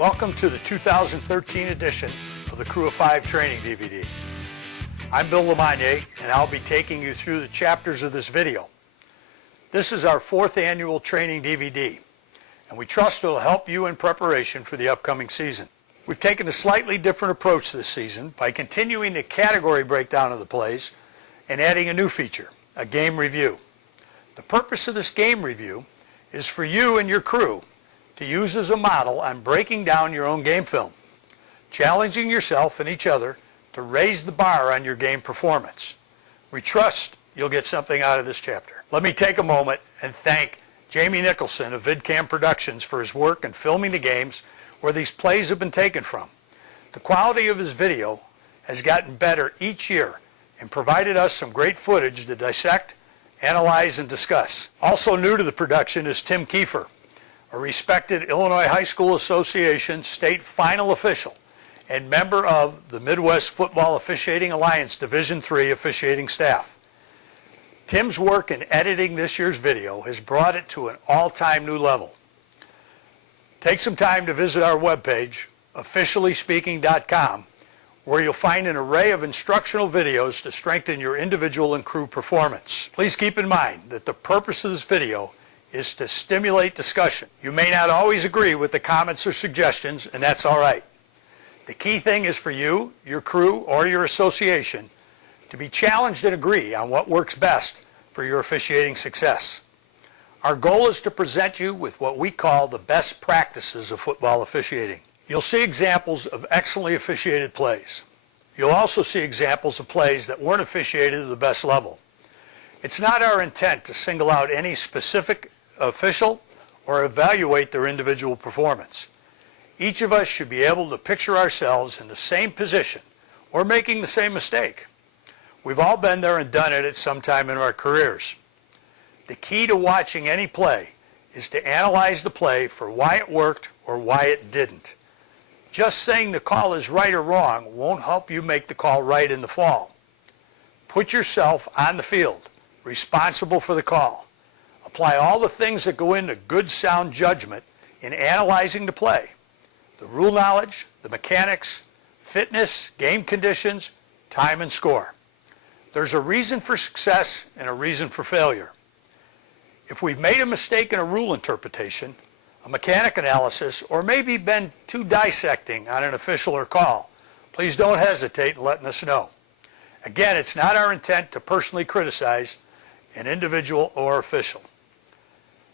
Welcome to the 2013 edition of the Crew of Five Training DVD. I'm Bill Lamagna, and I'll be taking you through the chapters of this video. This is our 4th annual training DVD, and we trust it will help you in preparation for the upcoming season. We've taken a slightly different approach this season by continuing the category breakdown of the plays and adding a new feature, a game review. The purpose of this game review is for you and your crew to use as a model on breaking down your own game film, challenging yourself and each other to raise the bar on your game performance. We trust you'll get something out of this chapter. Let me take a moment and thank Jamie Nicholson of VidCam Productions for his work in filming the games where these plays have been taken from. The quality of his video has gotten better each year and provided us some great footage to dissect, analyze, and discuss. Also new to the production is Tim Kiefer, a respected Illinois High School Association state final official and member of the Midwest Football Officiating Alliance Division III officiating staff. Tim's work in editing this year's video has brought it to an all-time new level. Take some time to visit our webpage, officiallyspeaking.com, where you'll find an array of instructional videos to strengthen your individual and crew performance. Please keep in mind that the purpose of this video is to stimulate discussion. You may not always agree with the comments or suggestions, and that's all right. The key thing is for you, your crew, or your association to be challenged and agree on what works best for your officiating success. Our goal is to present you with what we call the best practices of football officiating. You'll see examples of excellently officiated plays. You'll also see examples of plays that weren't officiated at the best level. It's not our intent to single out any specific official or evaluate their individual performance. Each of us should be able to picture ourselves in the same position or making the same mistake. We've all been there and done it at some time in our careers. The key to watching any play is to analyze the play for why it worked or why it didn't. Just saying the call is right or wrong won't help you make the call right in the fall. Put yourself on the field, responsible for the call. Apply all the things that go into good, sound judgment in analyzing the play. The rule knowledge, the mechanics, fitness, game conditions, time, and score. There's a reason for success and a reason for failure. If we've made a mistake in a rule interpretation, a mechanic analysis, or maybe been too dissecting on an official or call, please don't hesitate in letting us know. Again, it's not our intent to personally criticize an individual or official.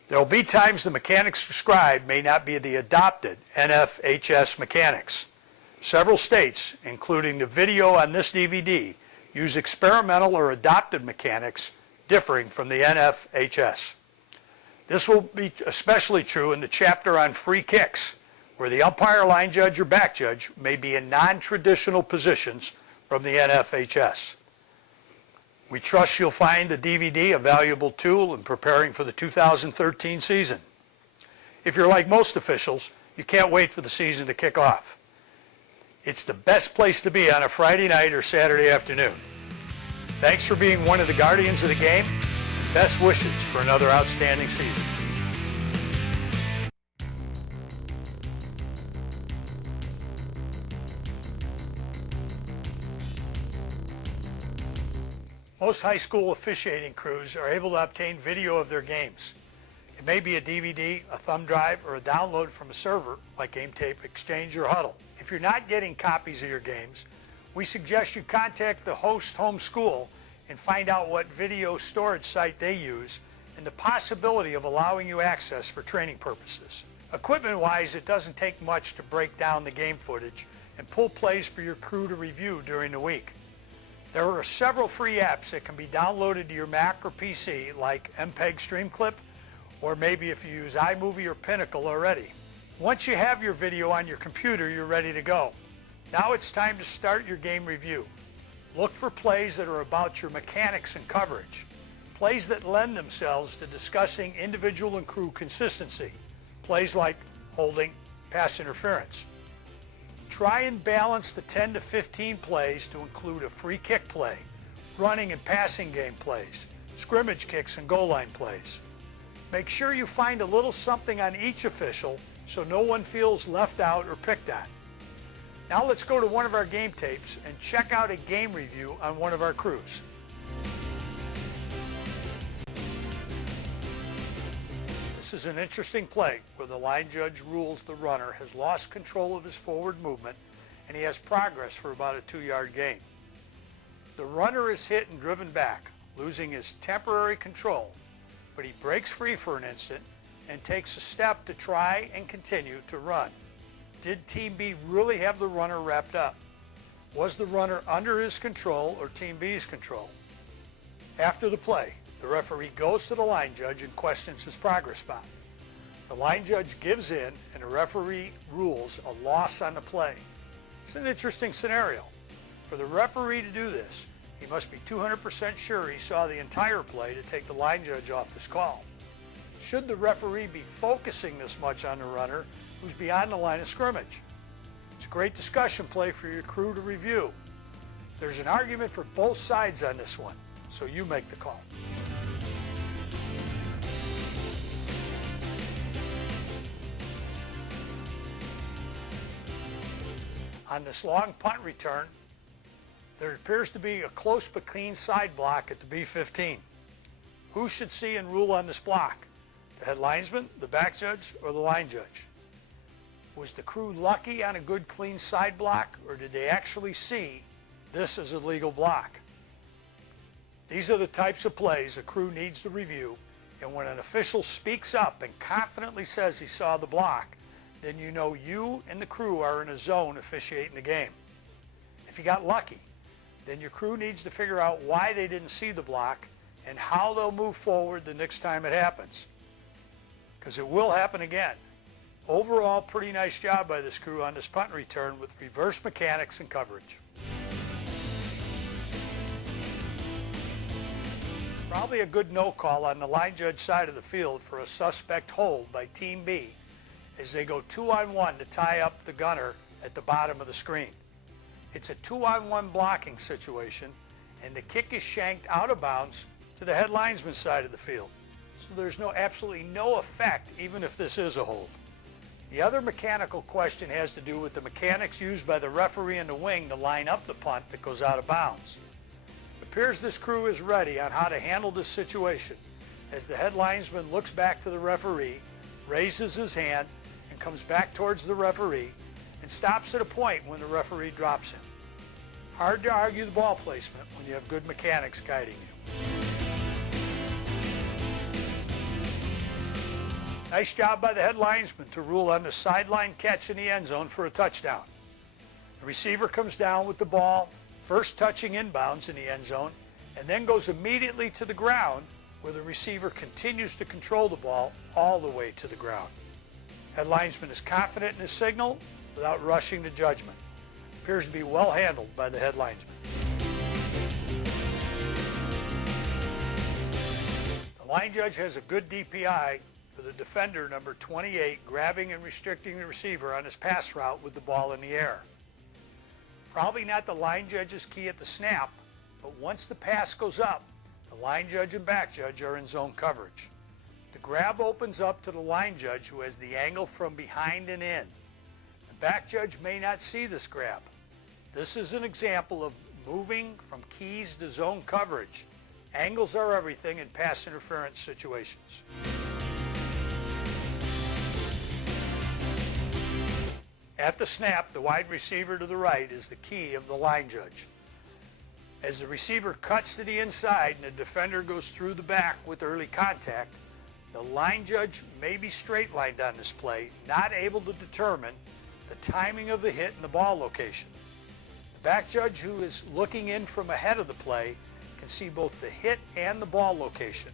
There will be times the mechanics described may not be the adopted NFHS mechanics. Several states, including the video on this DVD, use experimental or adopted mechanics differing from the NFHS. This will be especially true in the chapter on free kicks, where the umpire, line judge, or back judge may be in non-traditional positions from the NFHS. We trust you'll find the DVD a valuable tool in preparing for the 2013 season. If you're like most officials, you can't wait for the season to kick off. It's the best place to be on a Friday night or Saturday afternoon. Thanks for being one of the guardians of the game. Best wishes for another outstanding season. Most high school officiating crews are able to obtain video of their games. It may be a DVD, a thumb drive, or a download from a server like Game Tape Exchange or Huddle. If you're not getting copies of your games, we suggest you contact the host home school and find out what video storage site they use and the possibility of allowing you access for training purposes. Equipment-wise, it doesn't take much to break down the game footage and pull plays for your crew to review during the week. There are several free apps that can be downloaded to your Mac or PC, like MPEG Streamclip, or maybe if you use iMovie or Pinnacle already. Once you have your video on your computer, you're ready to go. Now it's time to start your game review. Look for plays that are about your mechanics and coverage, plays that lend themselves to discussing individual and crew consistency, plays like holding, pass interference. Try and balance the 10 to 15 plays to include a free kick play, running and passing game plays, scrimmage kicks and goal line plays. Make sure you find a little something on each official so no one feels left out or picked on. Now let's go to one of our game tapes and check out a game review on one of our crews. This is an interesting play where the line judge rules the runner has lost control of his forward movement and he has progress for about a 2-yard gain. The runner is hit and driven back, losing his temporary control, but he breaks free for an instant and takes a step to try and continue to run. Did Team B really have the runner wrapped up? Was the runner under his control or Team B's control? After the play, the referee goes to the line judge and questions his progress spot. The line judge gives in and the referee rules a loss on the play. It's an interesting scenario. For the referee to do this, he must be 200% sure he saw the entire play to take the line judge off this call. Should the referee be focusing this much on the runner who's beyond the line of scrimmage? It's a great discussion play for your crew to review. There's an argument for both sides on this one, so you make the call. On this long punt return, there appears to be a close but clean side block at the B-15. Who should see and rule on this block? The head linesman, the back judge, or the line judge? Was the crew lucky on a good clean side block, or did they actually see this as a legal block? These are the types of plays a crew needs to review, and when an official speaks up and confidently says he saw the block, then you know you and the crew are in a zone officiating the game. If you got lucky, then your crew needs to figure out why they didn't see the block and how they'll move forward the next time it happens. Because it will happen again. Overall, pretty nice job by this crew on this punt return with reverse mechanics and coverage. Probably a good no call on the line judge side of the field for a suspect hold by Team B as they go 2-on-1 to tie up the gunner at the bottom of the screen. It's a 2-on-1 blocking situation, and the kick is shanked out of bounds to the head linesman's side of the field. So there's absolutely no effect even if this is a hold. The other mechanical question has to do with the mechanics used by the referee in the wing to line up the punt that goes out of bounds. It appears this crew is ready on how to handle this situation as the head linesman looks back to the referee, raises his hand, and comes back towards the referee and stops at a point when the referee drops him. Hard to argue the ball placement when you have good mechanics guiding you. Nice job by the head linesman to rule on the sideline catch in the end zone for a touchdown. The receiver comes down with the ball, first touching inbounds in the end zone, and then goes immediately to the ground where the receiver continues to control the ball all the way to the ground. Head linesman is confident in his signal without rushing to judgment. Appears to be well handled by the head linesman. The line judge has a good DPI for the defender, number 28, grabbing and restricting the receiver on his pass route with the ball in the air. Probably not the line judge's key at the snap, but once the pass goes up, the line judge and back judge are in zone coverage. The grab opens up to the line judge who has the angle from behind and in. The back judge may not see this grab. This is an example of moving from keys to zone coverage. Angles are everything in pass interference situations. At the snap, the wide receiver to the right is the key of the line judge. As the receiver cuts to the inside and the defender goes through the back with early contact, the line judge may be straight-lined on this play, not able to determine the timing of the hit and the ball location. The back judge, who is looking in from ahead of the play, can see both the hit and the ball location.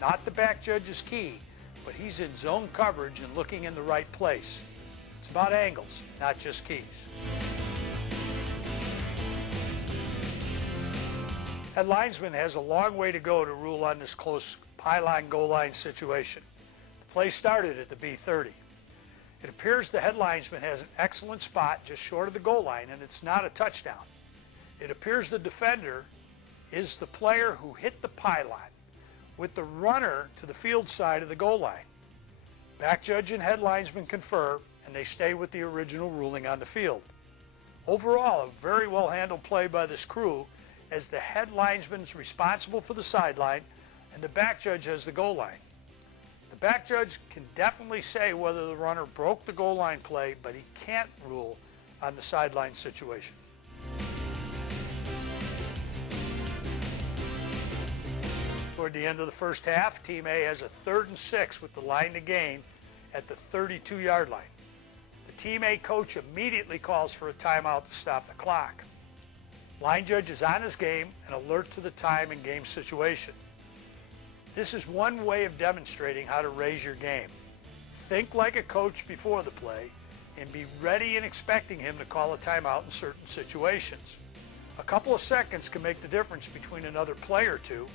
Not the back judge's key, but he's in zone coverage and looking in the right place. It's about angles, not just keys. Head linesman has a long way to go to rule on this close pylon goal line situation. The play started at the B30. It appears the head linesman has an excellent spot just short of the goal line, and it's not a touchdown. It appears the defender is the player who hit the pylon with the runner to the field side of the goal line. Back judge and head linesman confer, and they stay with the original ruling on the field. Overall, a very well handled play by this crew, as the head linesman is responsible for the sideline and the back judge has the goal line. The back judge can definitely say whether the runner broke the goal line play, but he can't rule on the sideline situation. Toward the end of the first half, Team A has a 3rd and 6 with the line to gain at the 32-yard line. The Team A coach immediately calls for a timeout to stop the clock. Line judge is on his game and alert to the time and game situation. This is one way of demonstrating how to raise your game. Think like a coach before the play and be ready and expecting him to call a timeout in certain situations. A couple of seconds can make the difference between another play or two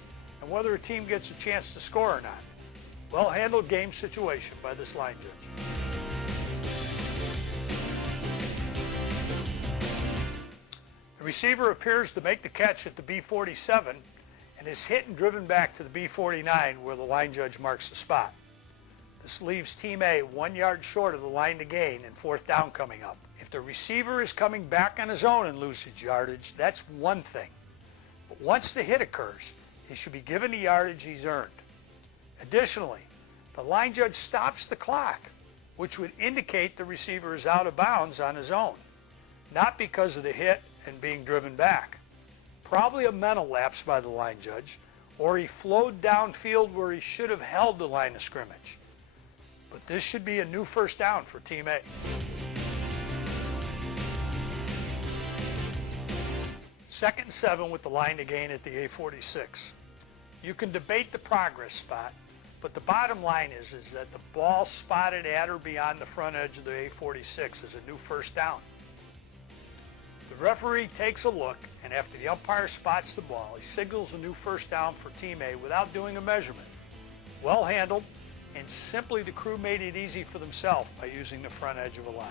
and whether a team gets a chance to score or not. Well-handled game situation by this line judge. The receiver appears to make the catch at the B47 and is hit and driven back to the B49 where the line judge marks the spot. This leaves Team A 1 yard short of the line to gain and 4th down coming up. If the receiver is coming back on his own and loses yardage, that's one thing. But once the hit occurs, he should be given the yardage he's earned. Additionally, the line judge stops the clock, which would indicate the receiver is out of bounds on his own, not because of the hit and being driven back. Probably a mental lapse by the line judge, or he flowed downfield where he should have held the line of scrimmage. But this should be a new 1st down for Team A. 2nd and 7 with the line to gain at the A46. You can debate the progress spot, but the bottom line is that the ball spotted at or beyond the front edge of the A46 is a new 1st down. The referee takes a look, and after the umpire spots the ball, he signals a new 1st down for Team A without doing a measurement. Well handled, and simply the crew made it easy for themselves by using the front edge of a line.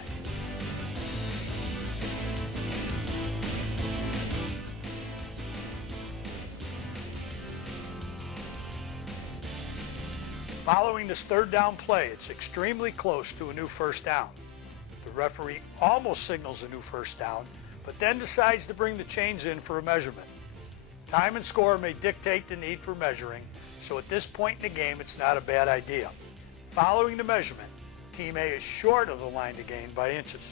Following this 3rd down play, it's extremely close to a new 1st down. The referee almost signals a new 1st down, but then decides to bring the chains in for a measurement. Time and score may dictate the need for measuring, so at this point in the game, it's not a bad idea. Following the measurement, Team A is short of the line to gain by inches.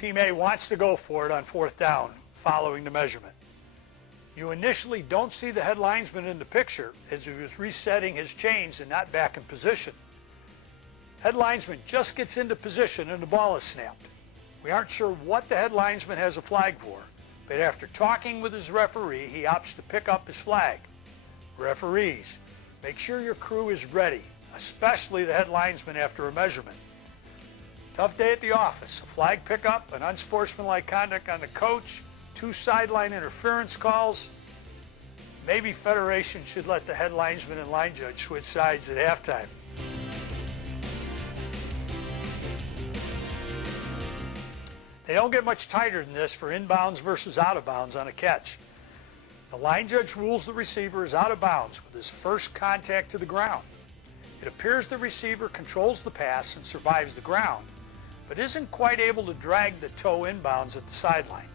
Team A wants to go for it on 4th down following the measurement. You initially don't see the head linesman in the picture as he was resetting his chains and not back in position. Head linesman just gets into position and the ball is snapped. We aren't sure what the head linesman has a flag for, but after talking with his referee, he opts to pick up his flag. Referees, make sure your crew is ready, especially the head linesman after a measurement. Tough day at the office, a flag pickup, an unsportsmanlike conduct on the coach, 2 sideline interference calls. Maybe Federation should let the head linesman and line judge switch sides at halftime. They don't get much tighter than this for inbounds versus out of bounds on a catch. The line judge rules the receiver is out of bounds with his first contact to the ground. It appears the receiver controls the pass and survives the ground, but isn't quite able to drag the toe inbounds at the sideline.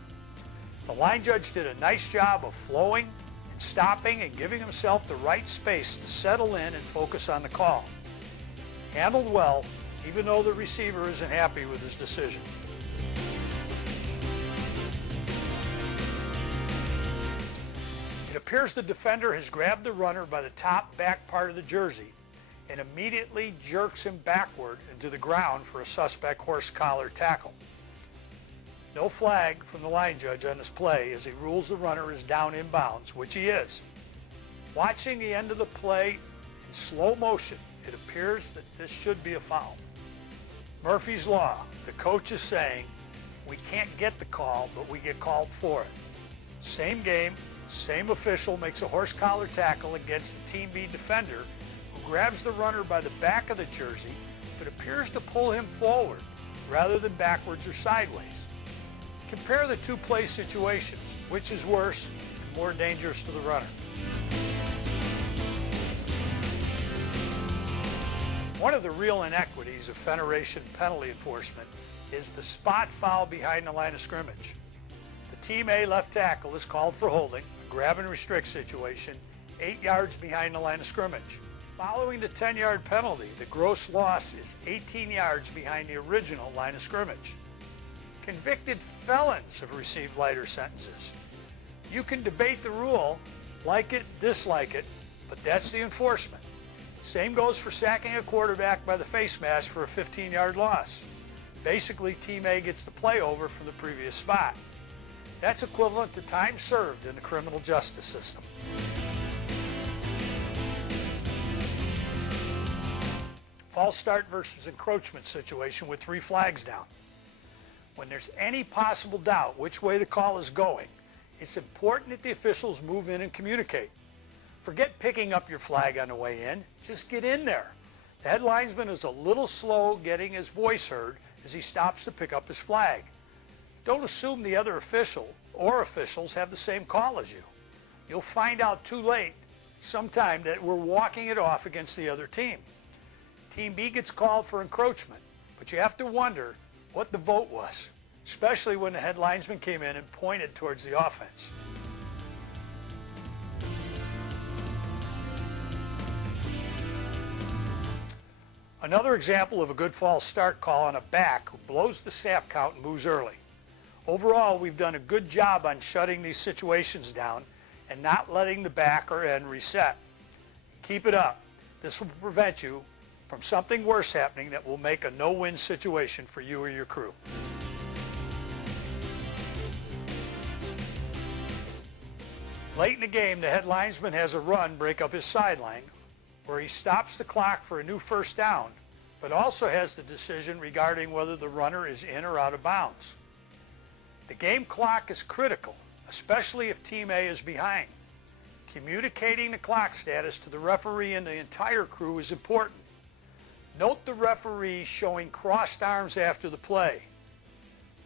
The line judge did a nice job of flowing and stopping and giving himself the right space to settle in and focus on the call. Handled well, even though the receiver isn't happy with his decision. It appears the defender has grabbed the runner by the top back part of the jersey and immediately jerks him backward into the ground for a suspect horse collar tackle. No flag from the line judge on this play as he rules the runner is down inbounds, which he is. Watching the end of the play in slow motion, it appears that this should be a foul. Murphy's Law, the coach is saying, we can't get the call, but we get called for it. Same game, same official makes a horse collar tackle against the Team B defender who grabs the runner by the back of the jersey but appears to pull him forward rather than backwards or sideways. Compare the 2 play situations. Which is worse and more dangerous to the runner? One of the real inequities of Federation penalty enforcement is the spot foul behind the line of scrimmage. The Team A left tackle is called for holding, a grab and restrict situation, 8 yards behind the line of scrimmage. Following the 10-yard penalty, the gross loss is 18 yards behind the original line of scrimmage. Convicted felons have received lighter sentences. You can debate the rule, like it, dislike it, but that's the enforcement. Same goes for sacking a quarterback by the face mask for a 15-yard loss. Basically, Team A gets the play over from the previous spot. That's equivalent to time served in the criminal justice system. False start versus encroachment situation with 3 flags down. When there's any possible doubt which way the call is going, it's important that the officials move in and communicate. Forget picking up your flag on the way in, just get in there. The head linesman is a little slow getting his voice heard as he stops to pick up his flag. Don't assume the other official or officials have the same call as you. You'll find out too late sometime that we're walking it off against the other team. Team B gets called for encroachment, but you have to wonder what the vote was, especially when the head linesman came in and pointed towards the offense. Another example of a good false start call on a back who blows the snap count and moves early. Overall, we've done a good job on shutting these situations down and not letting the back or end reset. Keep it up. This will prevent you from something worse happening that will make a no-win situation for you or your crew. Late in the game, the head linesman has a run break up his sideline where he stops the clock for a new first down, but also has the decision regarding whether the runner is in or out of bounds. The game clock is critical, especially if Team A is behind. Communicating the clock status to the referee and the entire crew is important. Note the referee showing crossed arms after the play.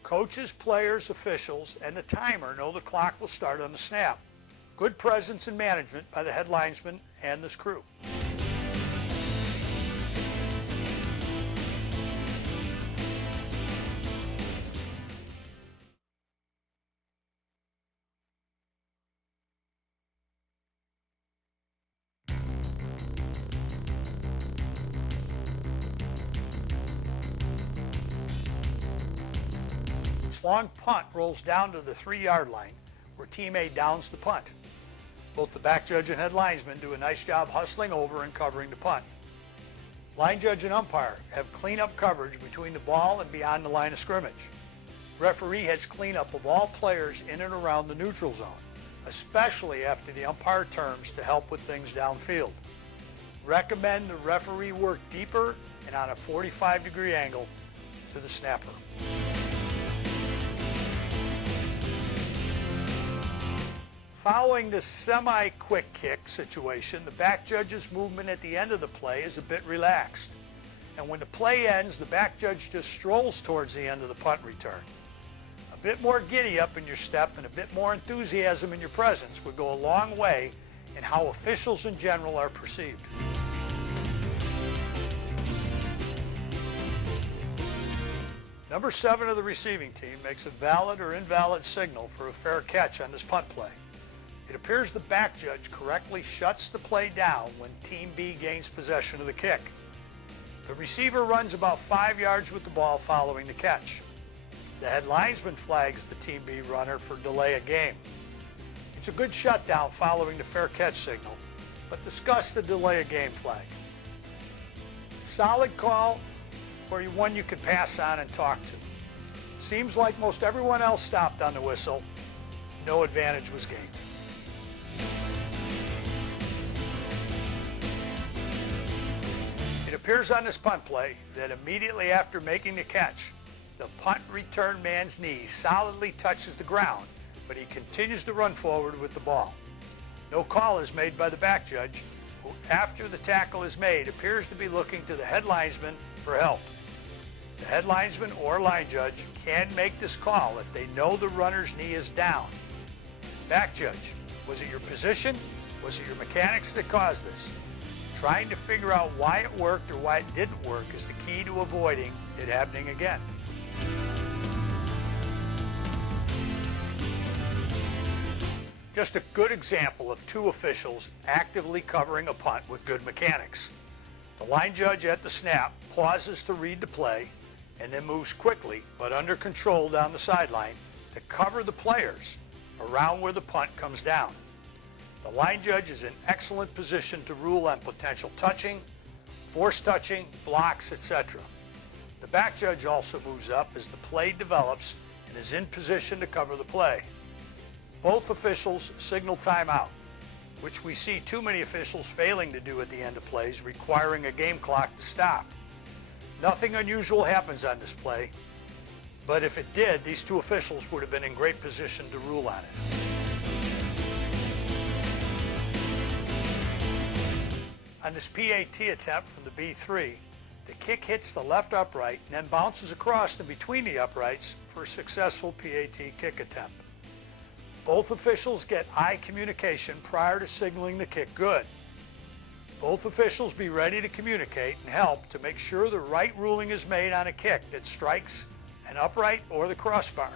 Coaches, players, officials, and the timer know the clock will start on the snap. Good presence and management by the head linesman and this crew. Long punt rolls down to the 3-yard line where Team A downs the punt. Both the back judge and head linesman do a nice job hustling over and covering the punt. Line judge and umpire have cleanup coverage between the ball and beyond the line of scrimmage. Referee has cleanup of all players in and around the neutral zone, especially after the umpire turns to help with things downfield. Recommend the referee work deeper and on a 45-degree angle to the snapper. Following the semi-quick kick situation, the back judge's movement at the end of the play is a bit relaxed. And when the play ends, the back judge just strolls towards the end of the punt return. A bit more giddy up in your step and a bit more enthusiasm in your presence would go a long way in how officials in general are perceived. Number 7 of the receiving team makes a valid or invalid signal for a fair catch on this punt play. It appears the back judge correctly shuts the play down when Team B gains possession of the kick. The receiver runs about 5 yards with the ball following the catch. The head linesman flags the Team B runner for delay of game. It's a good shutdown following the fair catch signal, but discuss the delay of game flag. Solid call, or one you can pass on and talk to. Seems like most everyone else stopped on the whistle. No advantage was gained. It appears on this punt play that immediately after making the catch, the punt return man's knee solidly touches the ground, but he continues to run forward with the ball. No call is made by the back judge, who after the tackle is made appears to be looking to the head linesman for help. The head linesman or line judge can make this call if they know the runner's knee is down. Back judge, was it your position? Was it your mechanics that caused this? Trying to figure out why it worked or why it didn't work is the key to avoiding it happening again. Just a good example of two officials actively covering a punt with good mechanics. The line judge at the snap pauses to read the play and then moves quickly but under control down the sideline to cover the players around where the punt comes down. The line judge is in excellent position to rule on potential touching, forced touching, blocks, etc. The back judge also moves up as the play develops and is in position to cover the play. Both officials signal timeout, which we see too many officials failing to do at the end of plays, requiring a game clock to stop. Nothing unusual happens on this play, but if it did, these two officials would have been in great position to rule on it. On this PAT attempt from the B3, the kick hits the left upright and then bounces across in between the uprights for a successful PAT kick attempt. Both officials get eye communication prior to signaling the kick good. Both officials be ready to communicate and help to make sure the right ruling is made on a kick that strikes an upright or the crossbar.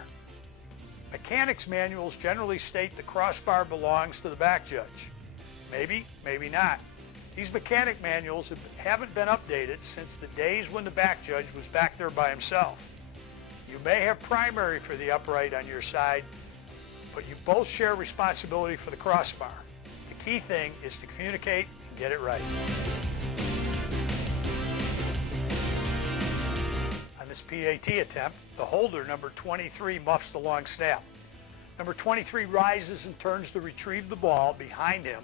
Mechanics manuals generally state the crossbar belongs to the back judge. Maybe, maybe not. These mechanic manuals haven't been updated since the days when the back judge was back there by himself. You may have primary for the upright on your side, but you both share responsibility for the crossbar. The key thing is to communicate and get it right. On this PAT attempt, the holder, number 23, muffs the long snap. Number 23 rises and turns to retrieve the ball behind him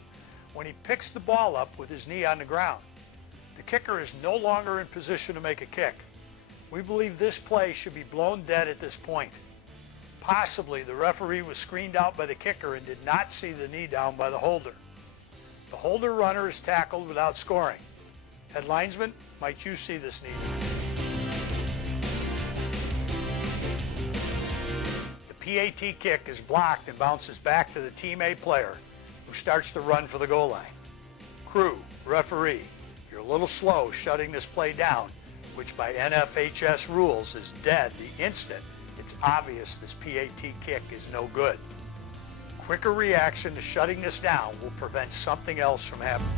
when he picks the ball up with his knee on the ground. The kicker is no longer in position to make a kick. We believe this play should be blown dead at this point. Possibly the referee was screened out by the kicker and did not see the knee down by the holder. The holder runner is tackled without scoring. Head linesman, might you see this knee? The PAT kick is blocked and bounces back to the teammate player, who starts to run for the goal line. Crew, referee, you're a little slow shutting this play down, which by NFHS rules is dead the instant it's obvious this PAT kick is no good. Quicker reaction to shutting this down will prevent something else from happening.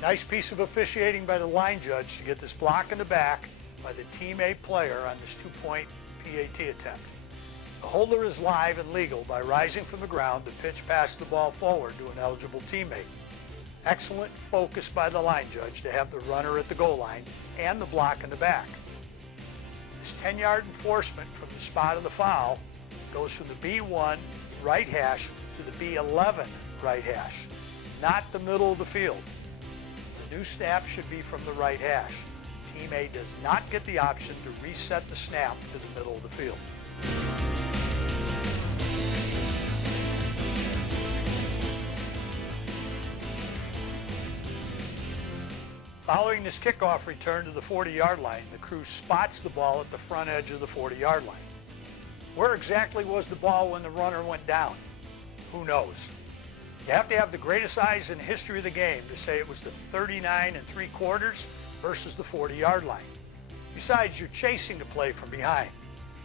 Nice piece of officiating by the line judge to get this block in the back by the teammate player on this two-point PAT attempt. The holder is live and legal by rising from the ground to pitch past the ball forward to an eligible teammate. Excellent focus by the line judge to have the runner at the goal line and the block in the back. This 10-yard enforcement from the spot of the foul goes from the B1 right hash to the B11 right hash, not the middle of the field. The new snap should be from the right hash. Team A does not get the option to reset the snap to the middle of the field. Following this kickoff return to the 40-yard line, the crew spots the ball at the front edge of the 40-yard line. Where exactly was the ball when the runner went down? Who knows? You have to have the greatest eyes in the history of the game to say it was the 39 3/4 versus the 40-yard line. Besides, you're chasing the play from behind.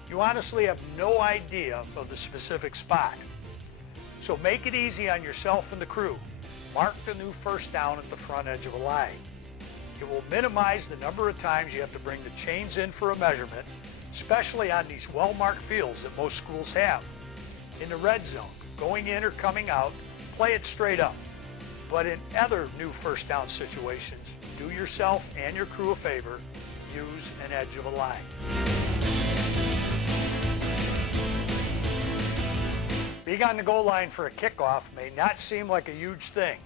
You honestly have no idea of the specific spot. So make it easy on yourself and the crew. Mark the new first down at the front edge of a line. It will minimize the number of times you have to bring the chains in for a measurement, especially on these well-marked fields that most schools have. In the red zone, going in or coming out, play it straight up. But in other new first down situations, do yourself and your crew a favor, use an edge of a line. Being on the goal line for a kickoff may not seem like a huge thing,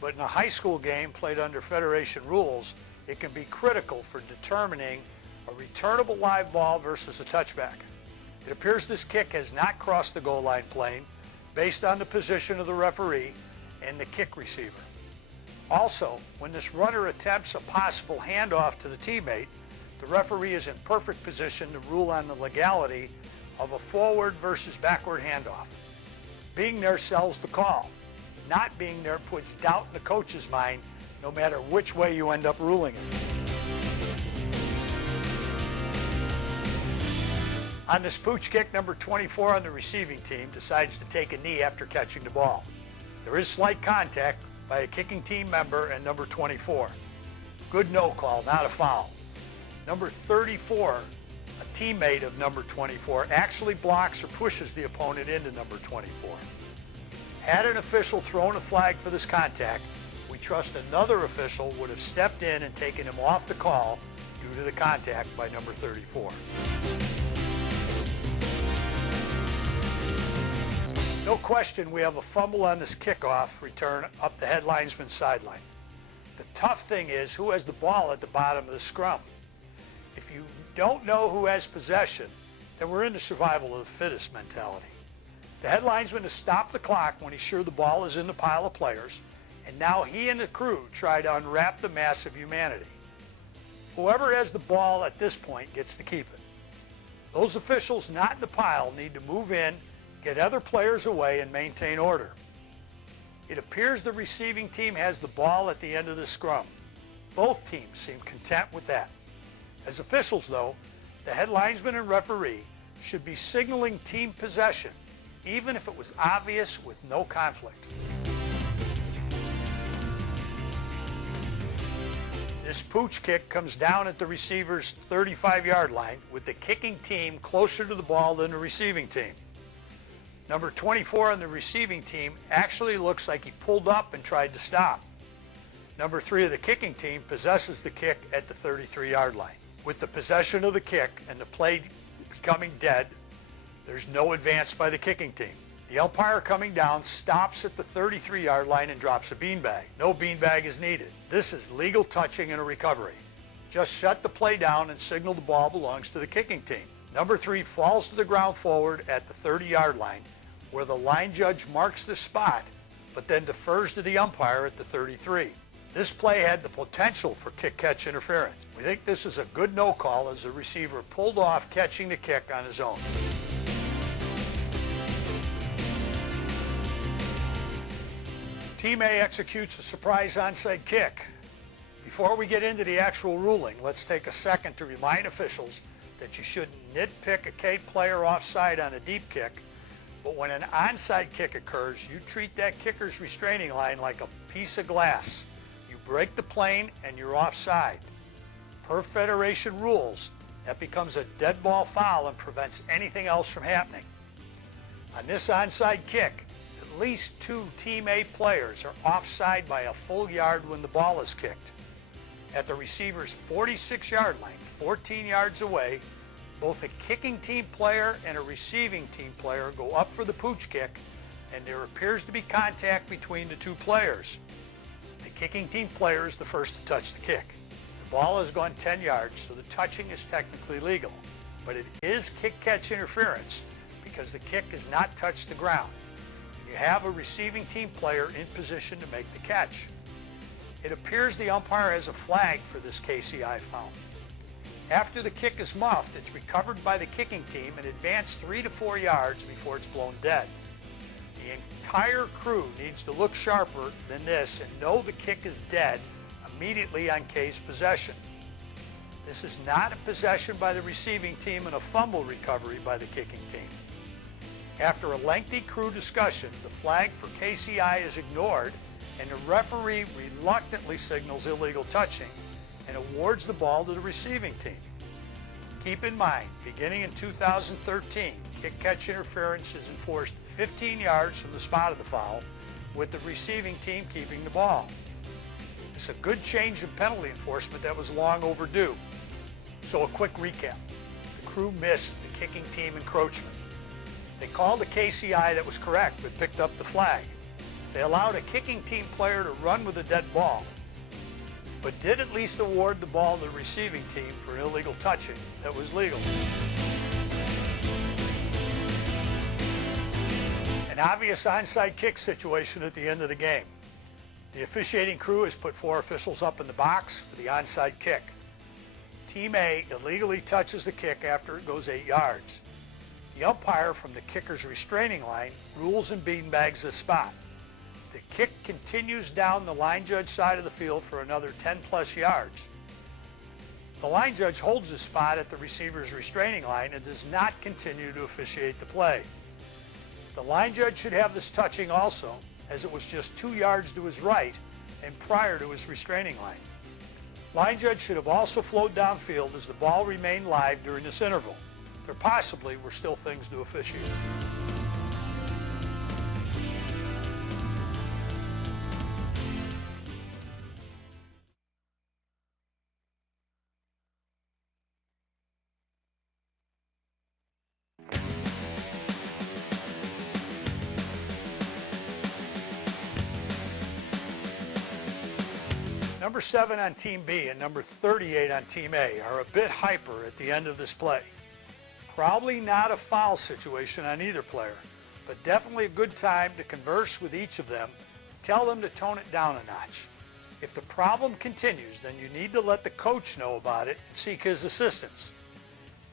but in a high school game played under Federation rules, it can be critical for determining a returnable live ball versus a touchback. It appears this kick has not crossed the goal line plane based on the position of the referee and the kick receiver. Also, when this runner attempts a possible handoff to the teammate, the referee is in perfect position to rule on the legality of a forward versus backward handoff. Being there sells the call. Not being there puts doubt in the coach's mind, no matter which way you end up ruling it. On this pooch kick, number 24 on the receiving team decides to take a knee after catching the ball. There is slight contact by a kicking team member and number 24. Good no call, not a foul. Number 34, a teammate of number 24, actually blocks or pushes the opponent into number 24. Had an official thrown a flag for this contact, we trust another official would have stepped in and taken him off the call due to the contact by number 34. No question we have a fumble on this kickoff return up the head linesman's sideline. The tough thing is who has the ball at the bottom of the scrum. If you don't know who has possession, then we're in the survival of the fittest mentality. The head linesman has stopped the clock when he's sure the ball is in the pile of players, and now he and the crew try to unwrap the mass of humanity. Whoever has the ball at this point gets to keep it. Those officials not in the pile need to move in, get other players away, and maintain order. It appears the receiving team has the ball at the end of the scrum. Both teams seem content with that. As officials, though, the head linesman and referee should be signaling team possession, even if it was obvious with no conflict. This pooch kick comes down at the receiver's 35-yard line with the kicking team closer to the ball than the receiving team. Number 24 on the receiving team actually looks like he pulled up and tried to stop. Number 3 of the kicking team possesses the kick at the 33-yard line. With the possession of the kick and the play becoming dead, there's no advance by the kicking team. The umpire coming down stops at the 33-yard line and drops a beanbag. No beanbag is needed. This is legal touching and a recovery. Just shut the play down and signal the ball belongs to the kicking team. Number 3 falls to the ground forward at the 30-yard line, where the line judge marks the spot, but then defers to the umpire at the 33. This play had the potential for kick-catch interference. We think this is a good no call as the receiver pulled off catching the kick on his own. Team A executes a surprise onside kick. Before we get into the actual ruling, let's take a second to remind officials that you shouldn't nitpick a K player offside on a deep kick, but when an onside kick occurs, you treat that kicker's restraining line like a piece of glass. You break the plane and you're offside. Per Federation rules, that becomes a dead ball foul and prevents anything else from happening. On this onside kick, at least 2 Team A players are offside by a full yard when the ball is kicked. At the receiver's 46-yard line, 14 yards away, both a kicking team player and a receiving team player go up for the pooch kick, and there appears to be contact between the 2 players. The kicking team player is the first to touch the kick. The ball has gone 10 yards, so the touching is technically legal, but it is kick-catch interference because the kick has not touched the ground. You have a receiving team player in position to make the catch. It appears the umpire has a flag for this KCI foul. After the kick is muffed, it's recovered by the kicking team and advanced 3 to 4 yards before it's blown dead. The entire crew needs to look sharper than this and know the kick is dead immediately on K's possession. This is not a possession by the receiving team and a fumble recovery by the kicking team. After a lengthy crew discussion, the flag for KCI is ignored and the referee reluctantly signals illegal touching and awards the ball to the receiving team. Keep in mind, beginning in 2013, kick-catch interference is enforced 15 yards from the spot of the foul, with the receiving team keeping the ball. It's a good change in penalty enforcement that was long overdue. So a quick recap. The crew missed the kicking team encroachment. They called a KCI that was correct, but picked up the flag. They allowed a kicking team player to run with a dead ball, but did at least award the ball to the receiving team for illegal touching that was legal. An obvious onside kick situation at the end of the game. The officiating crew has put 4 officials up in the box for the onside kick. Team A illegally touches the kick after it goes 8 yards. The umpire from the kicker's restraining line rules and beanbags the spot. The kick continues down the line judge side of the field for another 10 plus yards. The line judge holds his spot at the receiver's restraining line and does not continue to officiate the play. The line judge should have this touching also, as it was just 2 yards to his right and prior to his restraining line. Line judge should have also flowed downfield as the ball remained live during this interval. There possibly were still things to officiate. Number 7 on Team B and number 38 on Team A are a bit hyper at the end of this play. Probably not a foul situation on either player, but definitely a good time to converse with each of them, tell them to tone it down a notch. If the problem continues, then you need to let the coach know about it and seek his assistance.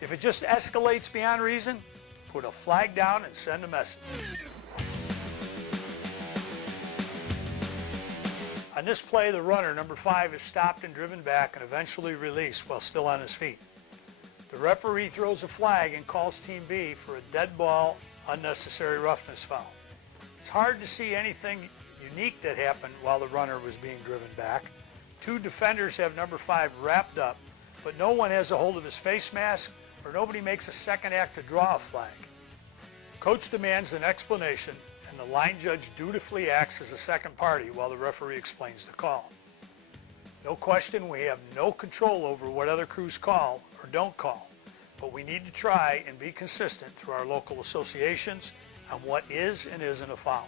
If it just escalates beyond reason, put a flag down and send a message. On this play, the runner, number 5, is stopped and driven back and eventually released while still on his feet. The referee throws a flag and calls Team B for a dead ball, unnecessary roughness foul. It's hard to see anything unique that happened while the runner was being driven back. 2 defenders have number 5 wrapped up, but no one has a hold of his face mask or nobody makes a second act to draw a flag. Coach demands an explanation, and the line judge dutifully acts as a second party while the referee explains the call. No question, we have no control over what other crews call or don't call, but we need to try and be consistent through our local associations on what is and isn't a foul.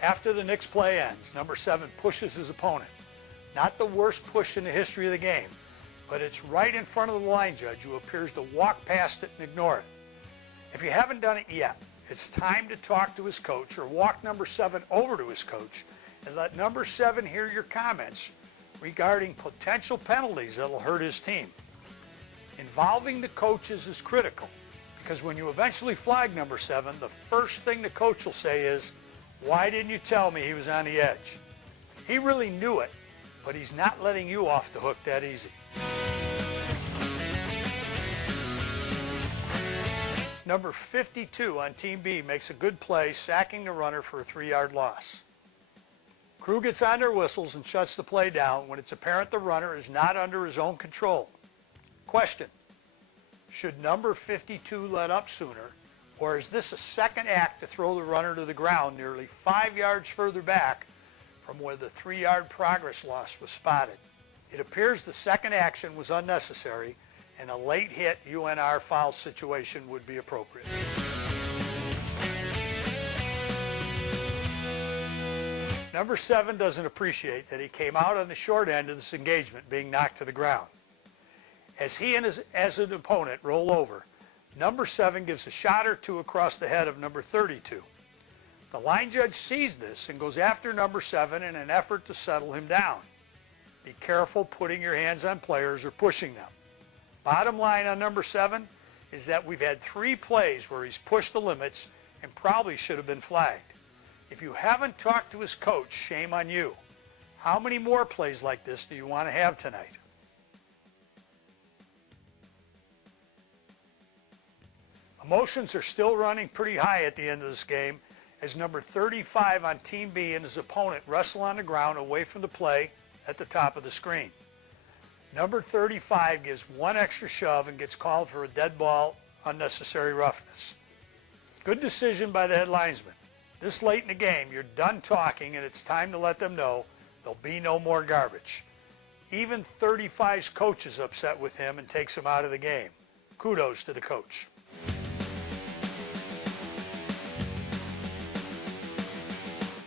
After the Knicks play ends, number 7 pushes his opponent. Not the worst push in the history of the game, but it's right in front of the line judge, who appears to walk past it and ignore it. If you haven't done it yet, it's time to talk to his coach or walk number 7 over to his coach and let number 7 hear your comments regarding potential penalties that'll hurt his team. Involving the coaches is critical, because when you eventually flag number 7, the first thing the coach will say is, "Why didn't you tell me he was on the edge?" He really knew it, but he's not letting you off the hook that easy. Number 52 on Team B makes a good play, sacking the runner for a 3-yard loss. Crew gets on their whistles and shuts the play down when it's apparent the runner is not under his own control. Question: should number 52 let up sooner, or is this a second act to throw the runner to the ground nearly 5 yards further back from where the 3-yard progress loss was spotted? It appears the second action was unnecessary, and a late hit UNR foul situation would be appropriate. Number 7 doesn't appreciate that he came out on the short end of this engagement being knocked to the ground. As he and as an opponent roll over, number 7 gives a shot or two across the head of number 32. The line judge sees this and goes after number 7 in an effort to settle him down. Be careful putting your hands on players or pushing them. Bottom line on number 7 is that we've had 3 plays where he's pushed the limits and probably should have been flagged. If you haven't talked to his coach, shame on you. How many more plays like this do you want to have tonight? Emotions are still running pretty high at the end of this game as number 35 on Team B and his opponent wrestle on the ground away from the play at the top of the screen. Number 35 gives one extra shove and gets called for a dead ball, unnecessary roughness. Good decision by the head linesman. This late in the game, you're done talking and it's time to let them know there'll be no more garbage. Even 35's coach is upset with him and takes him out of the game. Kudos to the coach.